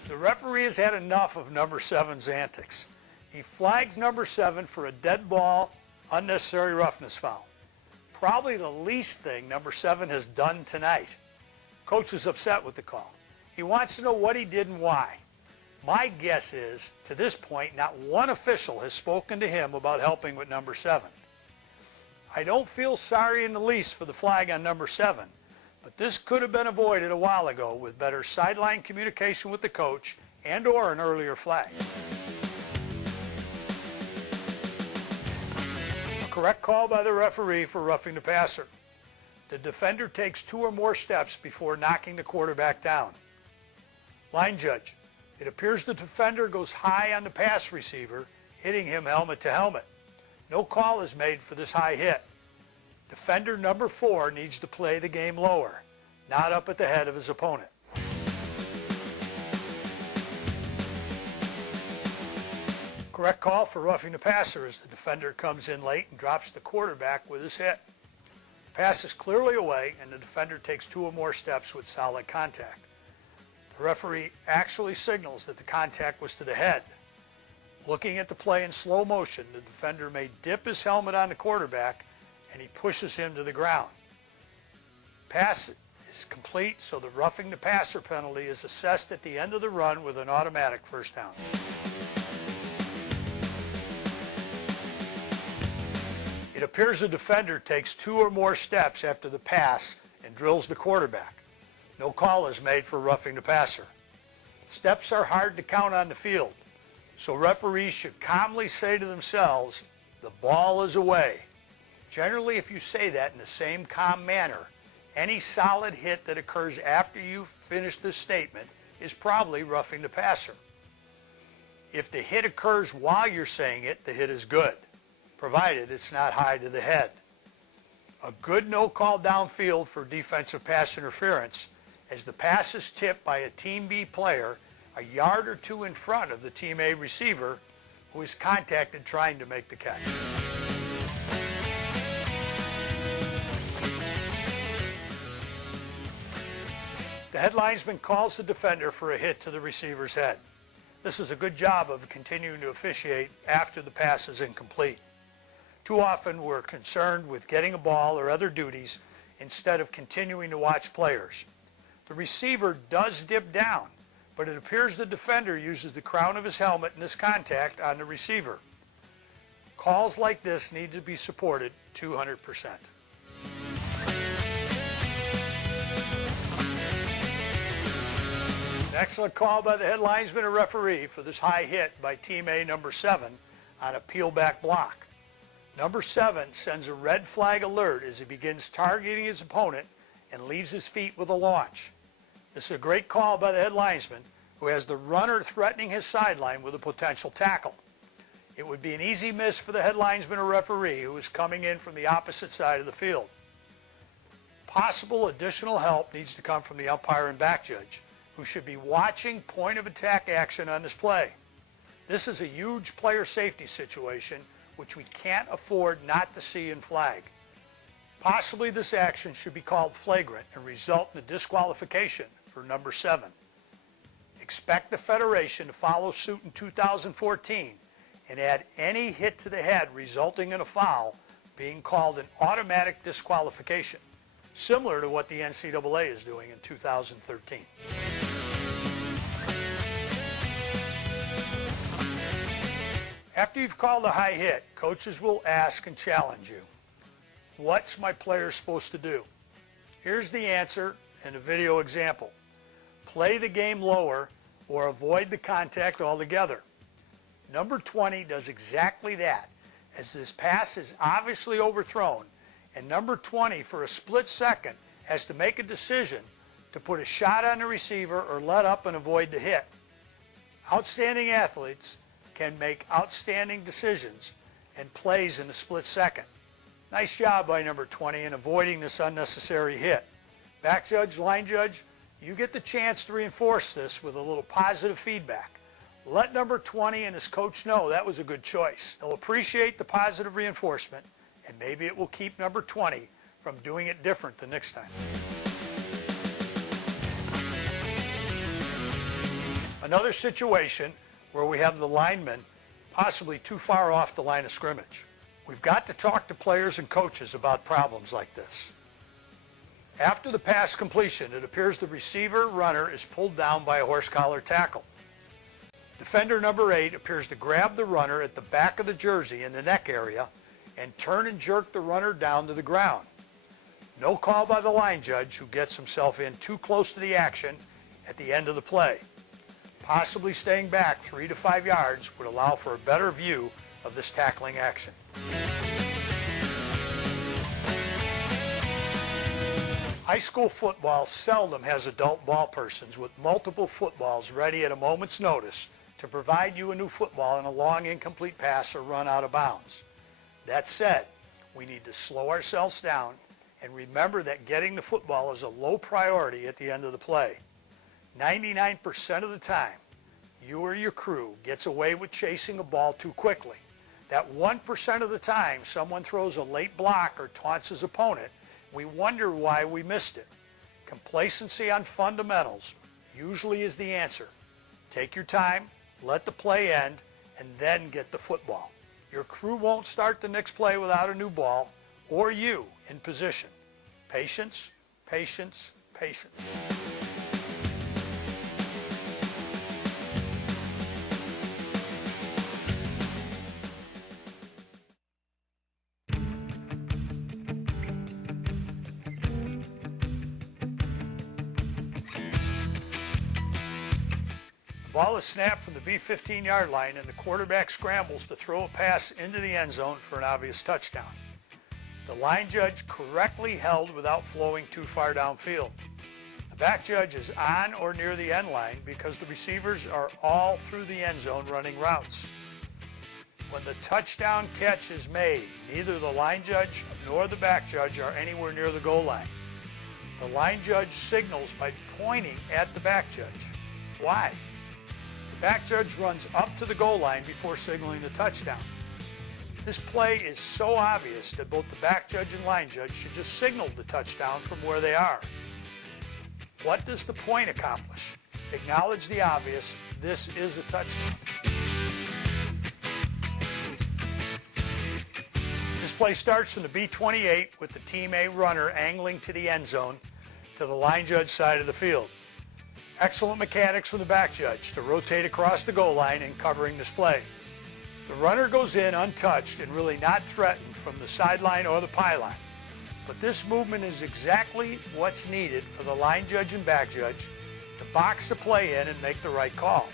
The referee has had enough of number 7's antics. He flags number 7 for a dead ball, unnecessary roughness foul. Probably the least thing number 7 has done tonight. Coach is upset with the call. He wants to know what he did and why. My guess is, to this point, not one official has spoken to him about helping with number 7. I don't feel sorry in the least for the flag on number 7, but this could have been avoided a while ago with better sideline communication with the coach and/or an earlier flag. A correct call by the referee for roughing the passer. The defender takes 2 or more steps before knocking the quarterback down. Line judge. It appears the defender goes high on the pass receiver, hitting him helmet to helmet. No call is made for this high hit. Defender number 4 needs to play the game lower, not up at the head of his opponent. Correct call for roughing the passer as the defender comes in late and drops the quarterback with his hit. The pass is clearly away and the defender takes 2 or more steps with solid contact. The referee actually signals that the contact was to the head. Looking at the play in slow motion, the defender may dip his helmet on the quarterback and he pushes him to the ground. Pass is complete, so the roughing the passer penalty is assessed at the end of the run with an automatic first down. It appears the defender takes 2 or more steps after the pass and drills the quarterback. No call is made for roughing the passer. Steps are hard to count on the field, so referees should calmly say to themselves, the ball is away. Generally, if you say that in the same calm manner, any solid hit that occurs after you finish this statement is probably roughing the passer. If the hit occurs while you're saying it, the hit is good, provided it's not high to the head. A good no call downfield for defensive pass interference as the pass is tipped by a Team B player a yard or 2 in front of the Team A receiver who is contacted trying to make the catch. The head linesman calls the defender for a hit to the receiver's head. This is a good job of continuing to officiate after the pass is incomplete. Too often we're concerned with getting a ball or other duties instead of continuing to watch players. The receiver does dip down, but it appears the defender uses the crown of his helmet in this contact on the receiver. Calls like this need to be supported 200%. An excellent call by the head linesman and referee for this high hit by Team A number 7 on a peel back block. Number 7 sends a red flag alert as he begins targeting his opponent and leaves his feet with a launch. This is a great call by the head linesman who has the runner threatening his sideline with a potential tackle. It would be an easy miss for the head linesman or referee who is coming in from the opposite side of the field. Possible additional help needs to come from the umpire and back judge, who should be watching point of attack action on this play. This is a huge player safety situation which we can't afford not to see in flag. Possibly this action should be called flagrant and result in a disqualification for number 7. Expect the Federation to follow suit in 2014 and add any hit to the head resulting in a foul being called an automatic disqualification, similar to what the NCAA is doing in 2013. After you've called a high hit, coaches will ask and challenge you, what's my player supposed to do? Here's the answer in a video example. Play the game lower or avoid the contact altogether. Number 20 does exactly that, as this pass is obviously overthrown, and number 20 for a split second has to make a decision to put a shot on the receiver or let up and avoid the hit. Outstanding athletes can make outstanding decisions and plays in a split second. Nice job by number 20 in avoiding this unnecessary hit. Back judge, line judge, you get the chance to reinforce this with a little positive feedback. Let number 20 and his coach know that was a good choice. They'll appreciate the positive reinforcement, and maybe it will keep number 20 from doing it different the next time. Another situation where we have the lineman possibly too far off the line of scrimmage. We've got to talk to players and coaches about problems like this. After the pass completion, it appears the receiver runner is pulled down by a horse collar tackle. Defender number 8 appears to grab the runner at the back of the jersey in the neck area and turn and jerk the runner down to the ground. No call by the line judge, who gets himself in too close to the action at the end of the play. Possibly staying back 3 to 5 yards would allow for a better view of this tackling action. High school football seldom has adult ball persons with multiple footballs ready at a moment's notice to provide you a new football in a long incomplete pass or run out of bounds. That said, we need to slow ourselves down and remember that getting the football is a low priority at the end of the play. 99% of the time, you or your crew gets away with chasing a ball too quickly. That 1% of the time someone throws a late block or taunts his opponent, we wonder why we missed it. Complacency on fundamentals usually is the answer. Take your time, let the play end, and then get the football. Your crew won't start the next play without a new ball or you in position. Patience, patience, patience. The ball is snapped from the B15 yard line and the quarterback scrambles to throw a pass into the end zone for an obvious touchdown. The line judge correctly held without flowing too far downfield. The back judge is on or near the end line because the receivers are all through the end zone running routes. When the touchdown catch is made, neither the line judge nor the back judge are anywhere near the goal line. The line judge signals by pointing at the back judge. Why? The back judge runs up to the goal line before signaling the touchdown. This play is so obvious that both the back judge and line judge should just signal the touchdown from where they are. What does the point accomplish? Acknowledge the obvious. This is a touchdown. This play starts from the B28 with the Team A runner angling to the end zone to the line judge side of the field. Excellent mechanics from the back judge to rotate across the goal line and covering this play. The runner goes in untouched and really not threatened from the sideline or the pylon. But this movement is exactly what's needed for the line judge and back judge to box the play in and make the right call.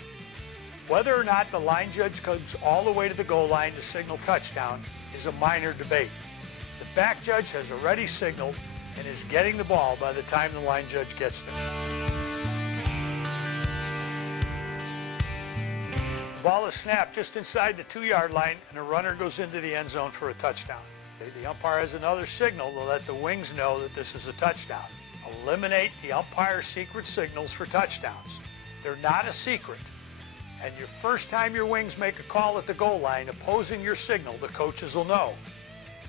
Whether or not the line judge comes all the way to the goal line to signal touchdown is a minor debate. The back judge has already signaled and is getting the ball by the time the line judge gets there. The ball is snapped just inside the 2-yard line and a runner goes into the end zone for a touchdown. The umpire has another signal to let the wings know that this is a touchdown. Eliminate the umpire's secret signals for touchdowns. They're not a secret. And your first time your wings make a call at the goal line opposing your signal, the coaches will know.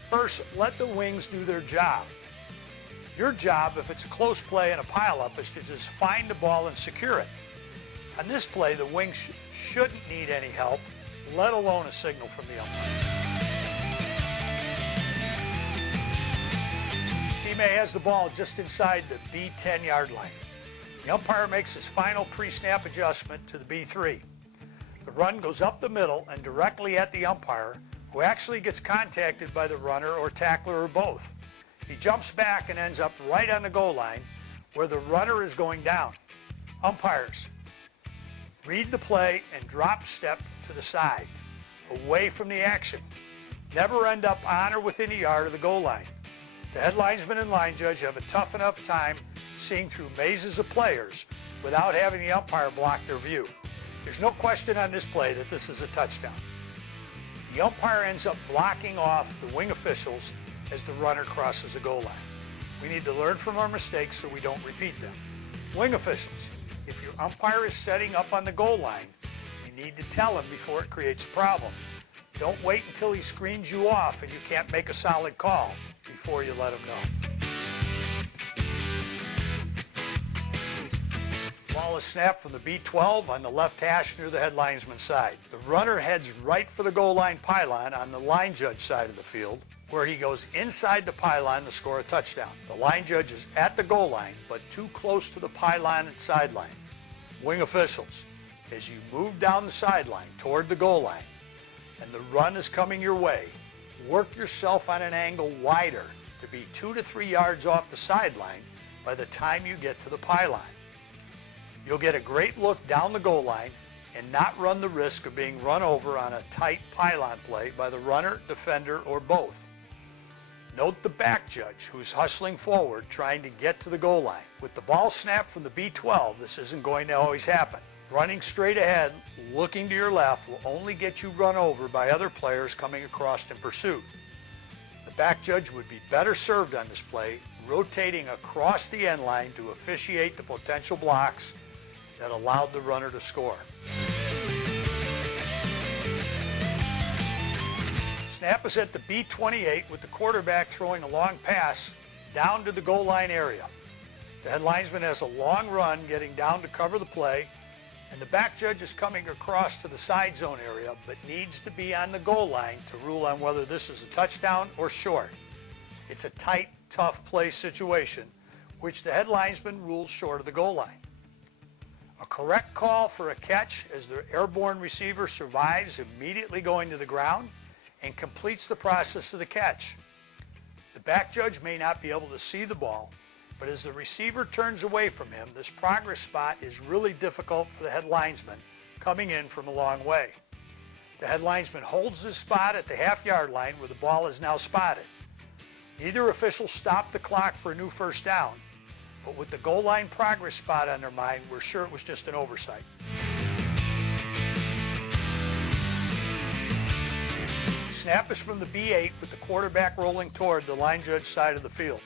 First, let the wings do their job. Your job, if it's a close play and a pileup, is to just find the ball and secure it. On this play, the wings shouldn't need any help, let alone a signal from the umpire. Team A has the ball just inside the B10 yard line. The umpire makes his final pre-snap adjustment to the B3. The run goes up the middle and directly at the umpire, who actually gets contacted by the runner or tackler or both. He jumps back and ends up right on the goal line where the runner is going down. Umpires, read the play and drop step to the side, away from the action. Never end up on or within a yard of the goal line. The head linesman and line judge have a tough enough time seeing through mazes of players without having the umpire block their view. There's no question on this play that this is a touchdown. The umpire ends up blocking off the wing officials as the runner crosses the goal line. We need to learn from our mistakes so we don't repeat them. Wing officials, if your umpire is setting up on the goal line, you need to tell him before it creates a problem. Don't wait until he screens you off and you can't make a solid call before you let him know. Ball is snapped from the B12 on the left hash near the head linesman's side. The runner heads right for the goal line pylon on the line judge side of the field, where he goes inside the pylon to score a touchdown. The line judge is at the goal line, but too close to the pylon and sideline. Wing officials, as you move down the sideline toward the goal line and the run is coming your way, work yourself on an angle wider to be 2 to 3 yards off the sideline by the time you get to the pylon. You'll get a great look down the goal line and not run the risk of being run over on a tight pylon play by the runner, defender, or both. Note the back judge who's hustling forward trying to get to the goal line. With the ball snapped from the B12, this isn't going to always happen. Running straight ahead, looking to your left, will only get you run over by other players coming across in pursuit. The back judge would be better served on this play, rotating across the end line to officiate the potential blocks that allowed the runner to score. Snap is at the B28 with the quarterback throwing a long pass down to the goal line area. The head linesman has a long run getting down to cover the play, and the back judge is coming across to the side zone area but needs to be on the goal line to rule on whether this is a touchdown or short. It's a tight, tough play situation, which the head linesman rules short of the goal line. A correct call for a catch as the airborne receiver survives immediately going to the ground and completes the process of the catch. The back judge may not be able to see the ball, but as the receiver turns away from him, this progress spot is really difficult for the head linesman coming in from a long way. The head linesman holds his spot at the half-yard line where the ball is now spotted. Neither official stopped the clock for a new first down, but with the goal line progress spot on their mind, we're sure it was just an oversight. Snap is from the B8 with the quarterback rolling toward the line judge side of the field.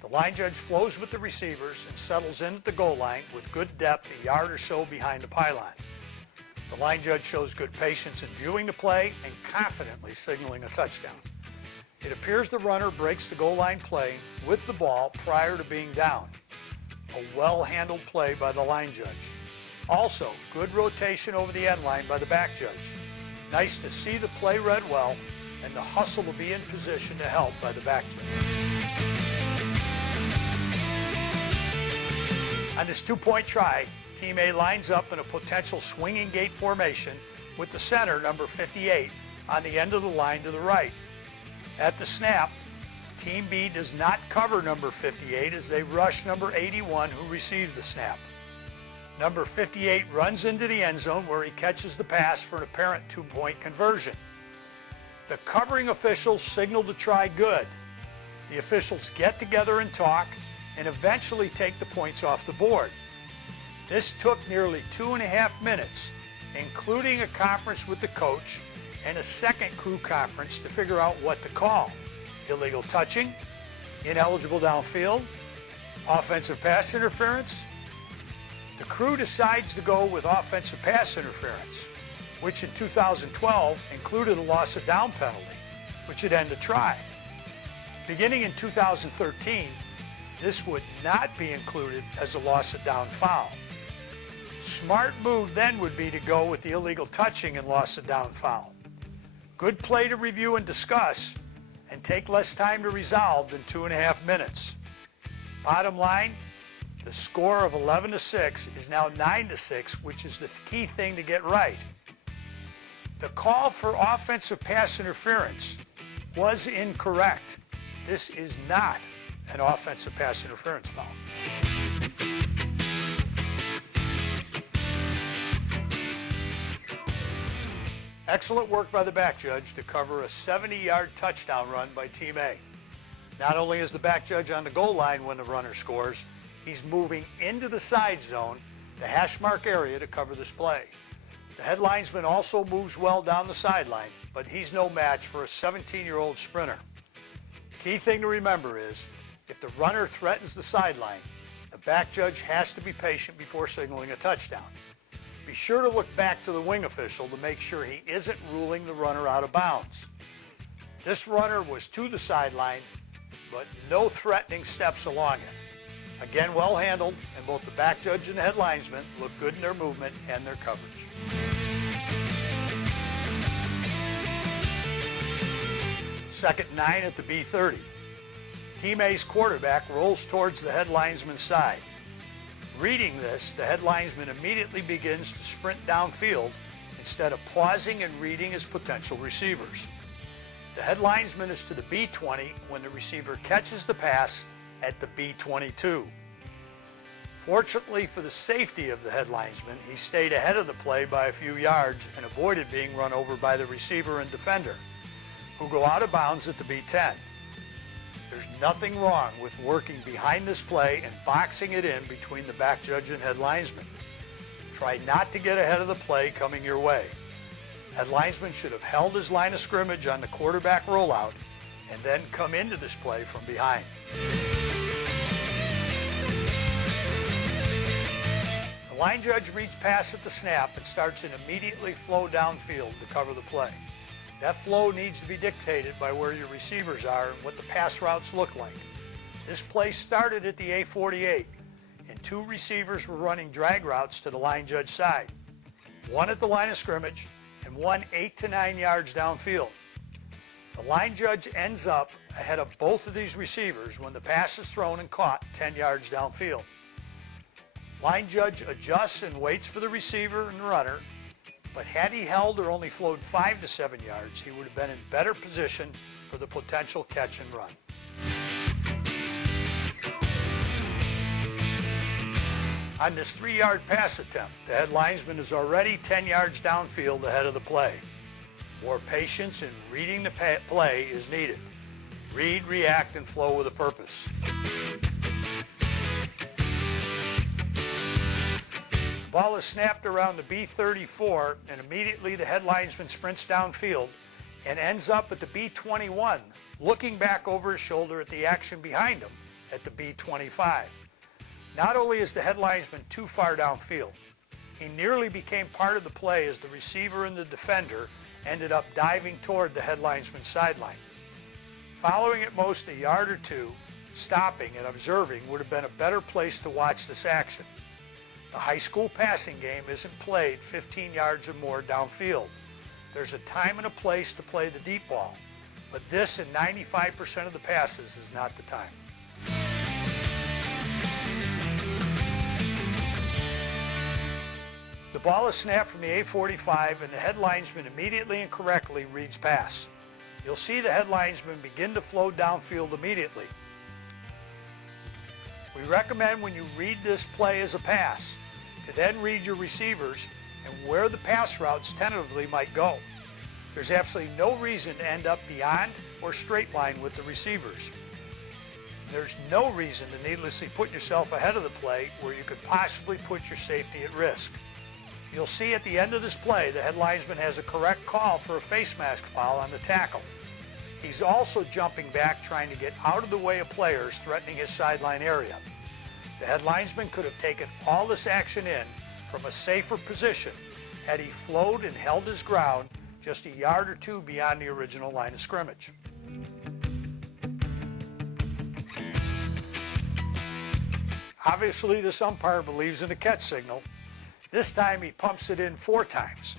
The line judge flows with the receivers and settles in at the goal line with good depth a yard or so behind the pylon. The line judge shows good patience in viewing the play and confidently signaling a touchdown. It appears the runner breaks the goal line play with the ball prior to being down. A well-handled play by the line judge. Also, good rotation over the end line by the back judge. Nice to see the play read well and the hustle to be in position to help by the back judge. On this two-point try, Team A lines up in a potential swinging gate formation with the center, number 58, on the end of the line to the right. At the snap, Team B does not cover number 58 as they rush number 81 who receives the snap. Number 58 runs into the end zone where he catches the pass for an apparent two-point conversion. The covering officials signal to try good. The officials get together and talk and eventually take the points off the board. This took nearly 2.5 minutes, including a conference with the coach and a second crew conference to figure out what to call. Illegal touching, ineligible downfield, offensive pass interference. The crew decides to go with offensive pass interference, which in 2012 included a loss of down penalty, which would end the try. Beginning in 2013, this would not be included as a loss of down foul. Smart move then would be to go with the illegal touching and loss of down foul. Good play to review and discuss and take less time to resolve than 2.5 minutes. Bottom line, the score of 11-6 is now 9-6, which is the key thing to get right. The call for offensive pass interference was incorrect. This is not an offensive pass interference foul. Excellent work by the back judge to cover a 70-yard touchdown run by Team A. Not only is the back judge on the goal line when the runner scores, he's moving into the side zone, the hash mark area, to cover this play. The head linesman also moves well down the sideline, but he's no match for a 17-year-old sprinter. Key thing to remember is, if the runner threatens the sideline, the back judge has to be patient before signaling a touchdown. Be sure to look back to the wing official to make sure he isn't ruling the runner out of bounds. This runner was to the sideline, but no threatening steps along it. Again, well handled, and both the back judge and the head linesman look good in their movement and their coverage. Second 9 at the B30. Team A's quarterback rolls towards the head linesman's side. Reading this, the head linesman immediately begins to sprint downfield instead of pausing and reading his potential receivers. The head linesman is to the B20 when the receiver catches the pass at the B22. Fortunately for the safety of the head linesman, he stayed ahead of the play by a few yards and avoided being run over by the receiver and defender, who go out of bounds at the B10. There's nothing wrong with working behind this play and boxing it in between the back judge and head linesman. Try not to get ahead of the play coming your way. Head linesman should have held his line of scrimmage on the quarterback rollout and then come into this play from behind. The line judge reads pass at the snap and starts an immediately flow downfield to cover the play. That flow needs to be dictated by where your receivers are and what the pass routes look like. This play started at the A48, and two receivers were running drag routes to the line judge side, one at the line of scrimmage and one 8 to 9 yards downfield. The line judge ends up ahead of both of these receivers when the pass is thrown and caught 10 yards downfield. Line judge adjusts and waits for the receiver and runner, but had he held or only flowed 5 to 7 yards, he would have been in better position for the potential catch and run. On this 3-yard pass attempt, the head linesman is already 10 yards downfield ahead of the play. More patience in reading the play is needed. Read, react, and flow with a purpose. The ball is snapped around the B34, and immediately the head linesman sprints downfield and ends up at the B21, looking back over his shoulder at the action behind him at the B25. Not only is the head linesman too far downfield, he nearly became part of the play as the receiver and the defender ended up diving toward the head linesman's sideline. Following at most a yard or two, stopping and observing would have been a better place to watch this action. The high school passing game isn't played 15 yards or more downfield. There's a time and a place to play the deep ball, but this in 95% of the passes is not the time. The ball is snapped from the A45 and the head linesman immediately and correctly reads pass. You'll see the head linesman begin to flow downfield immediately. We recommend when you read this play as a pass to then read your receivers and where the pass routes tentatively might go. There's absolutely no reason to end up beyond or straight line with the receivers. There's no reason to needlessly put yourself ahead of the play where you could possibly put your safety at risk. You'll see at the end of this play, the head linesman has a correct call for a face mask foul on the tackle. He's also jumping back trying to get out of the way of players threatening his sideline area. The head linesman could have taken all this action in from a safer position had he flowed and held his ground just a yard or two beyond the original line of scrimmage. Obviously, this umpire believes in the catch signal. This time he pumps it in 4 times.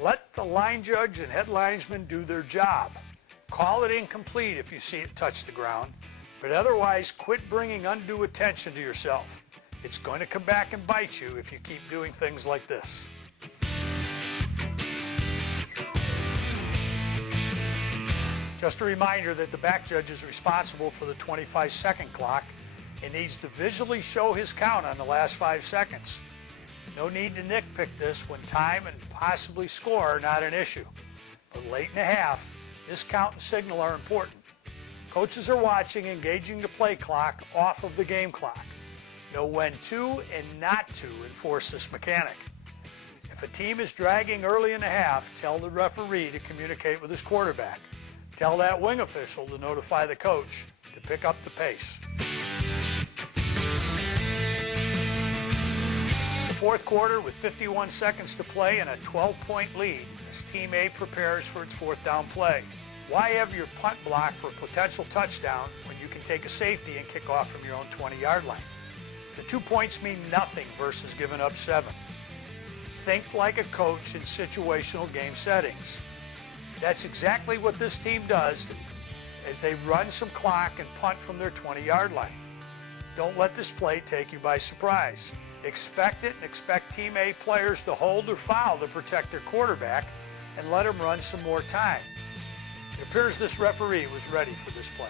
Let the line judge and head linesman do their job. Call it incomplete if you see it touch the ground, but otherwise quit bringing undue attention to yourself. It's going to come back and bite you if you keep doing things like this. Just a reminder that the back judge is responsible for the 25-second clock and needs to visually show his count on the last 5 seconds. No need to nitpick this when time and possibly score are not an issue. But late in the half, this count and signal are important. Coaches are watching, engaging the play clock off of the game clock. Know when to and not to enforce this mechanic. If a team is dragging early in the half, tell the referee to communicate with his quarterback. Tell that wing official to notify the coach to pick up the pace. The fourth quarter with 51 seconds to play and a 12-point lead as Team A prepares for its 4th down play. Why have your punt block for a potential touchdown when you can take a safety and kick off from your own 20-yard line? The 2 points mean nothing versus giving up 7. Think like a coach in situational game settings. That's exactly what this team does as they run some clock and punt from their 20-yard line. Don't let this play take you by surprise. Expect it and expect Team A players to hold or foul to protect their quarterback and let him run some more time. It appears this referee was ready for this play.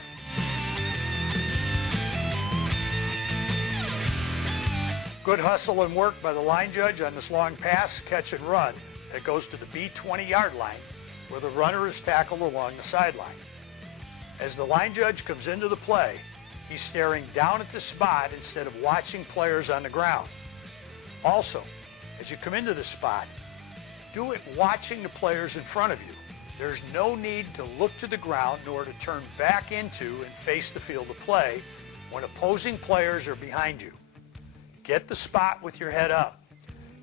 Good hustle and work by the line judge on this long pass, catch and run that goes to the B20 yard line where the runner is tackled along the sideline. As the line judge comes into the play, he's staring down at the spot instead of watching players on the ground. Also, as you come into the spot, do it watching the players in front of you. There's no need to look to the ground nor to turn back into and face the field of play when opposing players are behind you. Get the spot with your head up.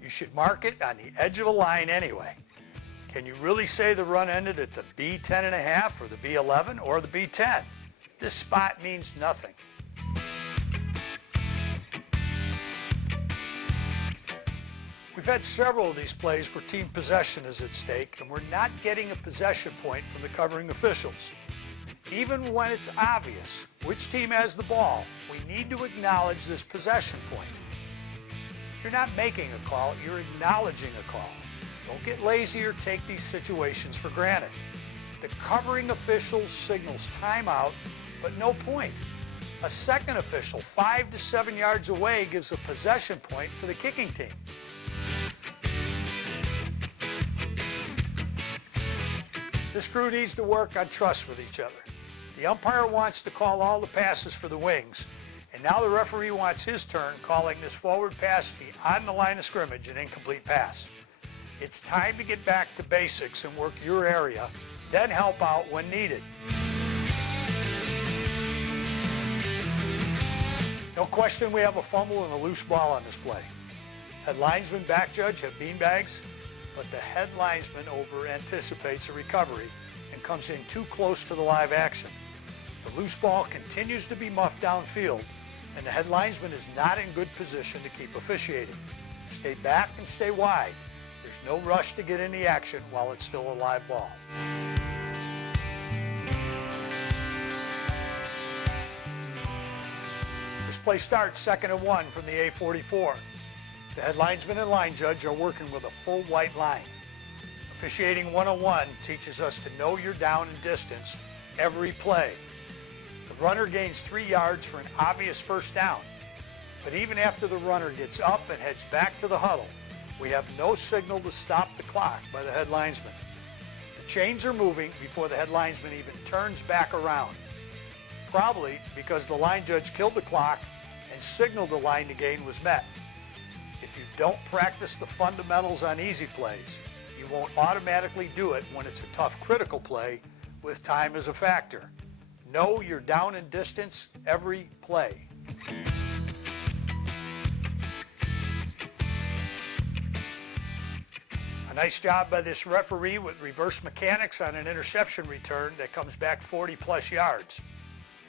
You should mark it on the edge of a line anyway. Can you really say the run ended at the B10.5 or the B11 or the B10? This spot means nothing. We've had several of these plays where team possession is at stake and we're not getting a possession point from the covering officials. Even when it's obvious which team has the ball, we need to acknowledge this possession point. You're not making a call, you're acknowledging a call. Don't get lazy or take these situations for granted. The covering official signals timeout, but no point. A second official 5 to 7 yards away gives a possession point for the kicking team. This crew needs to work on trust with each other. The umpire wants to call all the passes for the wings, and now the referee wants his turn calling this forward pass beyond the line of scrimmage an incomplete pass. It's time to get back to basics and work your area, then help out when needed. No question we have a fumble and a loose ball on this play. Head linesman, back judge have beanbags, but the head linesman over anticipates a recovery and comes in too close to the live action. The loose ball continues to be muffed downfield, and the head linesman is not in good position to keep officiating. Stay back and stay wide. There's no rush to get in the action while it's still a live ball. This play starts 2nd and 1 from the A44. The head linesman and line judge are working with a full white line. Officiating 101 teaches us to know your down and distance every play. The runner gains 3 yards for an obvious first down. But even after the runner gets up and heads back to the huddle, we have no signal to stop the clock by the head linesman. The chains are moving before the head linesman even turns back around. Probably because the line judge killed the clock and signaled the line to gain was met. If you don't practice the fundamentals on easy plays, you won't automatically do it when it's a tough critical play with time as a factor. Know your down and distance every play. A nice job by this referee with reverse mechanics on an interception return that comes back 40 plus yards.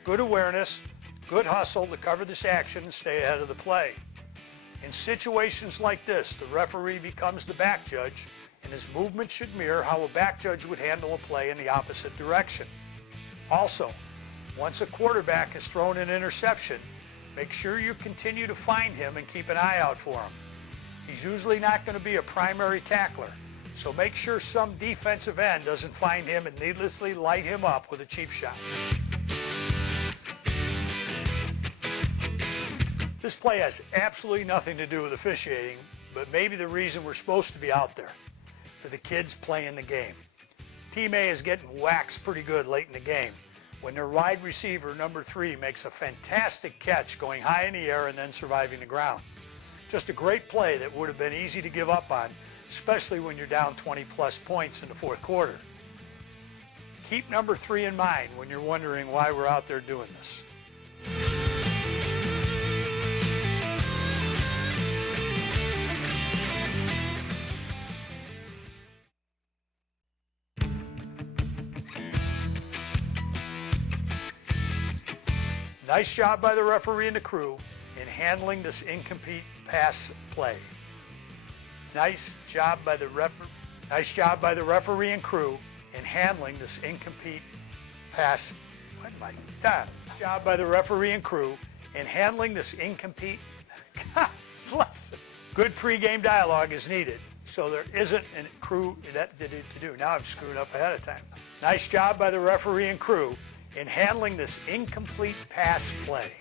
Good awareness, good hustle to cover this action and stay ahead of the play. In situations like this, the referee becomes the back judge, and his movement should mirror how a back judge would handle a play in the opposite direction. Also, once a quarterback has thrown an interception, make sure you continue to find him and keep an eye out for him. He's usually not going to be a primary tackler, so make sure some defensive end doesn't find him and needlessly light him up with a cheap shot. This play has absolutely nothing to do with officiating, but maybe the reason we're supposed to be out there, for the kids playing the game. Team A is getting waxed pretty good late in the game when their wide receiver, number 3, makes a fantastic catch going high in the air and then surviving the ground. Just a great play that would have been easy to give up on, especially when you're down 20 plus points in the fourth quarter. Keep number 3 in mind when you're wondering why we're out there doing this. Nice job by the referee and the crew in handling this incomplete pass play. Nice job by the referee and crew in handling this incomplete pass. Job by the referee and crew In handling this incomplete, God bless it. Good pregame dialogue is needed, so there isn't a crew that did it to do. Now I'm screwed up ahead of time. Nice job by the referee and crew in handling this incomplete pass play.